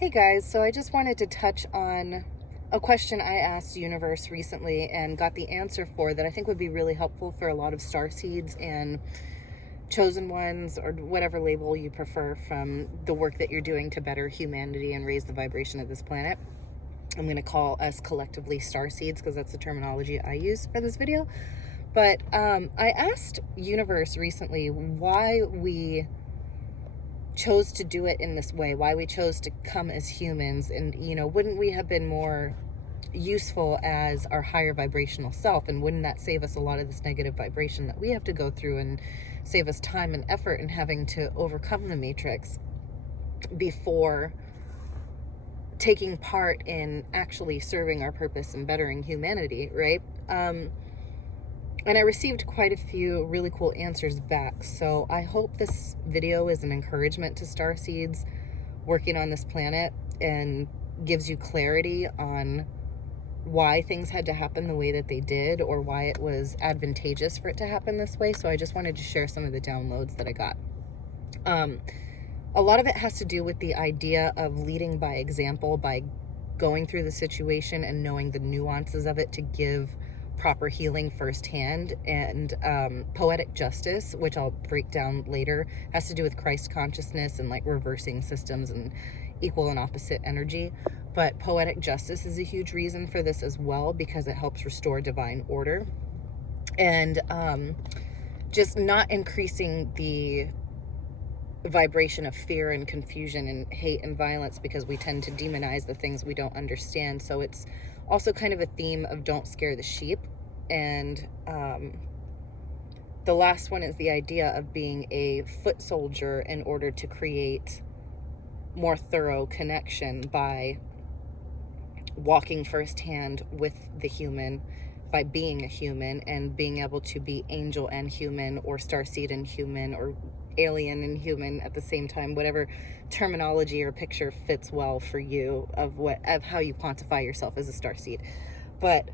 Hey guys, so I just wanted to touch on a question I asked Universe recently and got the answer for that I think would be really helpful for a lot of starseeds and chosen ones, or whatever label you prefer, from the work that you're doing to better humanity and raise the vibration of this planet. I'm going to call us collectively starseeds because that's the terminology I use for this video. But I asked Universe recently why we chose to do it in this way, why we chose to come as humans, and wouldn't we have been more useful as our higher vibrational self, and wouldn't that save us a lot of this negative vibration that we have to go through, and save us time and effort in having to overcome the matrix before taking part in actually serving our purpose and bettering humanity, right? And I received quite a few really cool answers back. So I hope this video is an encouragement to starseeds working on this planet and gives you clarity on why things had to happen the way that they did, or why it was advantageous for it to happen this way. So I just wanted to share some of the downloads that I got. A lot of it has to do with the idea of leading by example, by going through the situation and knowing the nuances of it to give proper healing firsthand. And poetic justice, which I'll break down later, has to do with Christ consciousness and like reversing systems and equal and opposite energy. But poetic justice is a huge reason for this as well, because it helps restore divine order and just not increasing the vibration of fear and confusion and hate and violence, because we tend to demonize the things we don't understand. So it's also kind of a theme of don't scare the sheep. And the last one is the idea of being a foot soldier in order to create more thorough connection by walking firsthand with the human, by being a human and being able to be angel and human, or starseed and human, or alien and human at the same time, whatever terminology or picture fits well for you of how you quantify yourself as a starseed. But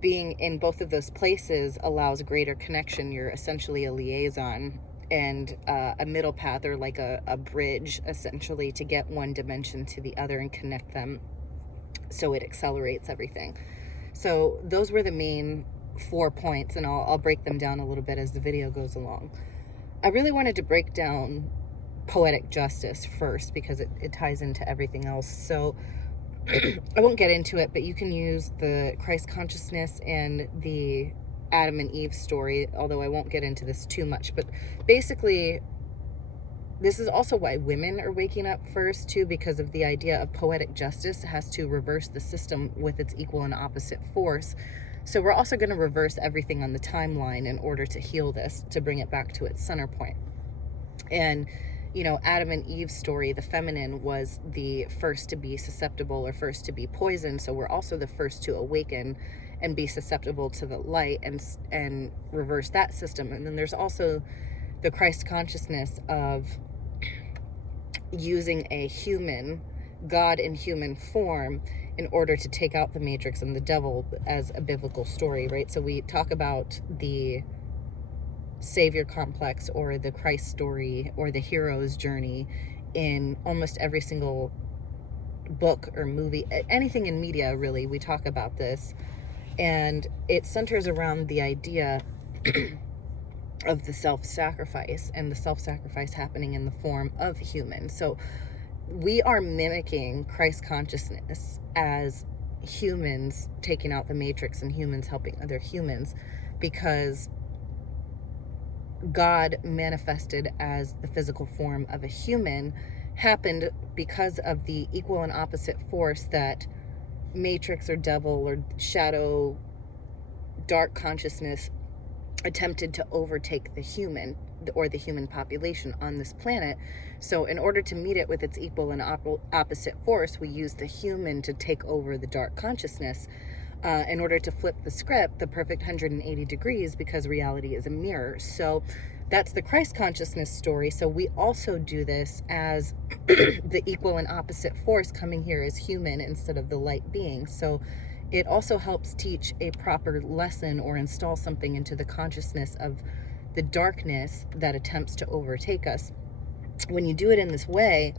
being in both of those places allows greater connection. You're essentially a liaison and a middle path, or like a bridge essentially, to get one dimension to the other and connect them, so it accelerates everything. So those were the main 4 points, and I'll break them down a little bit as the video goes along. I really wanted to break down poetic justice first because it ties into everything else. So I won't get into it, but you can use the Christ consciousness and the Adam and Eve story, although I won't get into this too much. But basically, this is also why women are waking up first too, because of the idea of poetic justice has to reverse the system with its equal and opposite force. So we're also going to reverse everything on the timeline in order to heal this, to bring it back to its center point. And Adam and Eve's story, the feminine was the first to be susceptible or first to be poisoned. So we're also the first to awaken and be susceptible to the light and reverse that system. And then there's also the Christ consciousness of using a human, God in human form, in order to take out the matrix and the devil, as a biblical story, right? So we talk about the savior complex, or the Christ story, or the hero's journey in almost every single book or movie, anything in media really. We talk about this, and it centers around the idea of the self-sacrifice, and the self-sacrifice happening in the form of humans. So we are mimicking Christ consciousness as humans taking out the matrix and humans helping other humans, because God manifested as the physical form of a human happened because of the equal and opposite force that matrix or devil or shadow dark consciousness attempted to overtake the human, or the human population on this planet. So in order to meet it with its equal and opposite force, we use the human to take over the dark consciousness, in order to flip the script the perfect 180 degrees, because reality is a mirror. So that's the Christ consciousness story. So we also do this as the equal and opposite force coming here as human instead of the light being. So it also helps teach a proper lesson, or install something into the consciousness of the darkness that attempts to overtake us. When you do it in this way,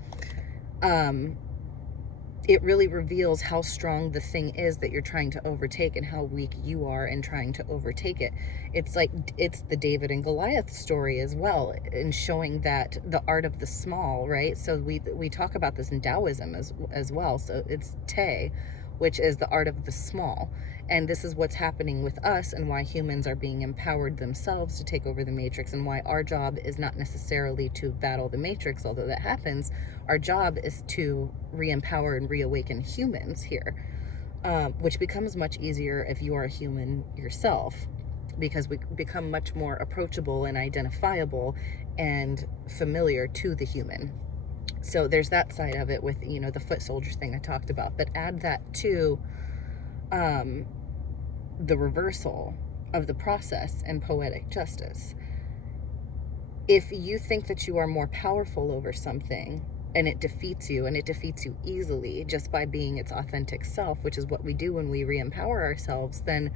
it really reveals how strong the thing is that you're trying to overtake and how weak you are in trying to overtake it. It's like, it's the David and Goliath story as well, in showing that the art of the small, right? So we talk about this in Taoism as well. So it's Te, which is the art of the small. And this is what's happening with us, and why humans are being empowered themselves to take over the Matrix, and why our job is not necessarily to battle the Matrix, although that happens. Our job is to re-empower and reawaken humans here, which becomes much easier if you are a human yourself, because we become much more approachable and identifiable and familiar to the human. So there's that side of it with, the foot soldier thing I talked about. But add that to the reversal of the process and poetic justice. If you think that you are more powerful over something, and it defeats you, and it defeats you easily just by being its authentic self, which is what we do when we re-empower ourselves, then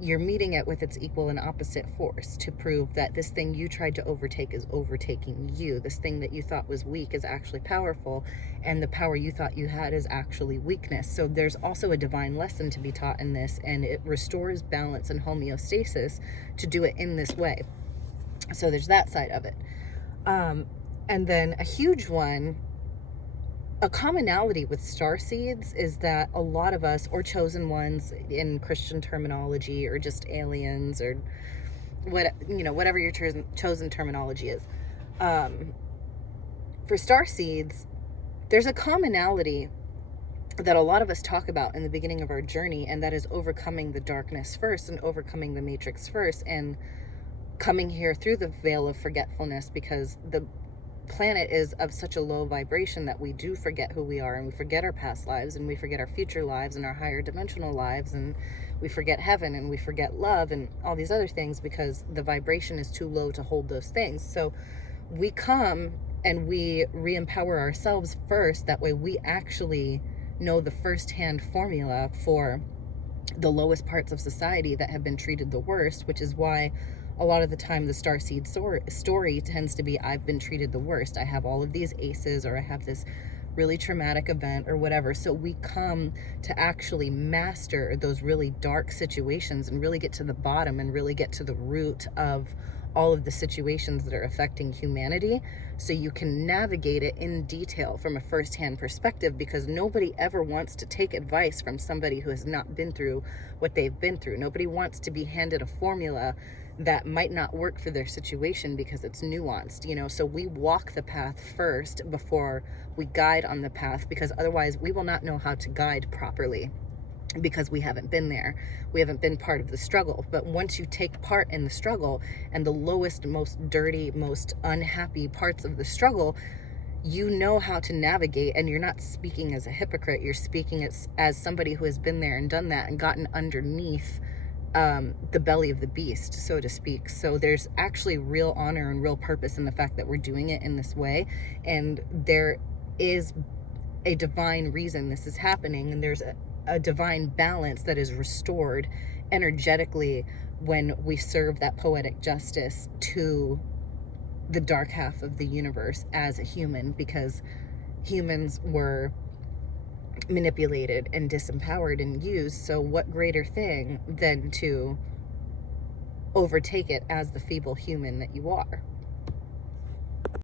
you're meeting it with its equal and opposite force to prove that this thing you tried to overtake is overtaking you. This thing that you thought was weak is actually powerful, and the power you thought you had is actually weakness. So there's also a divine lesson to be taught in this, and it restores balance and homeostasis to do it in this way. So there's that side of it. And then a huge one, a commonality with starseeds, is that a lot of us, or chosen ones in Christian terminology, or just aliens, or whatever your chosen terminology is, for starseeds, there's a commonality that a lot of us talk about in the beginning of our journey, and that is overcoming the darkness first, and overcoming the Matrix first, and coming here through the veil of forgetfulness, because the planet is of such a low vibration that we do forget who we are, and we forget our past lives, and we forget our future lives and our higher dimensional lives, and we forget heaven, and we forget love, and all these other things, because the vibration is too low to hold those things. So we come and we re-empower ourselves first. That way we actually know the first-hand formula for the lowest parts of society that have been treated the worst, which is why a lot of the time the starseed story tends to be, I've been treated the worst. I have all of these aces, or I have this really traumatic event, or whatever. So we come to actually master those really dark situations, and really get to the bottom, and really get to the root of all of the situations that are affecting humanity, so you can navigate it in detail from a first-hand perspective, because nobody ever wants to take advice from somebody who has not been through what they've been through. Nobody wants to be handed a formula that might not work for their situation, because it's nuanced, so we walk the path first before we guide on the path, because otherwise we will not know how to guide properly, because we haven't been there. We haven't been part of the struggle. But once you take part in the struggle, and the lowest, most dirty, most unhappy parts of the struggle, you know how to navigate, and you're not speaking as a hypocrite. You're speaking as somebody who has been there and done that, and gotten underneath the belly of the beast, so to speak. So there's actually real honor and real purpose in the fact that we're doing it in this way, and there is a divine reason this is happening, and there's a divine balance that is restored energetically when we serve that poetic justice to the dark half of the universe as a human, because humans were manipulated and disempowered and used. So what greater thing than to overtake it as the feeble human that you are?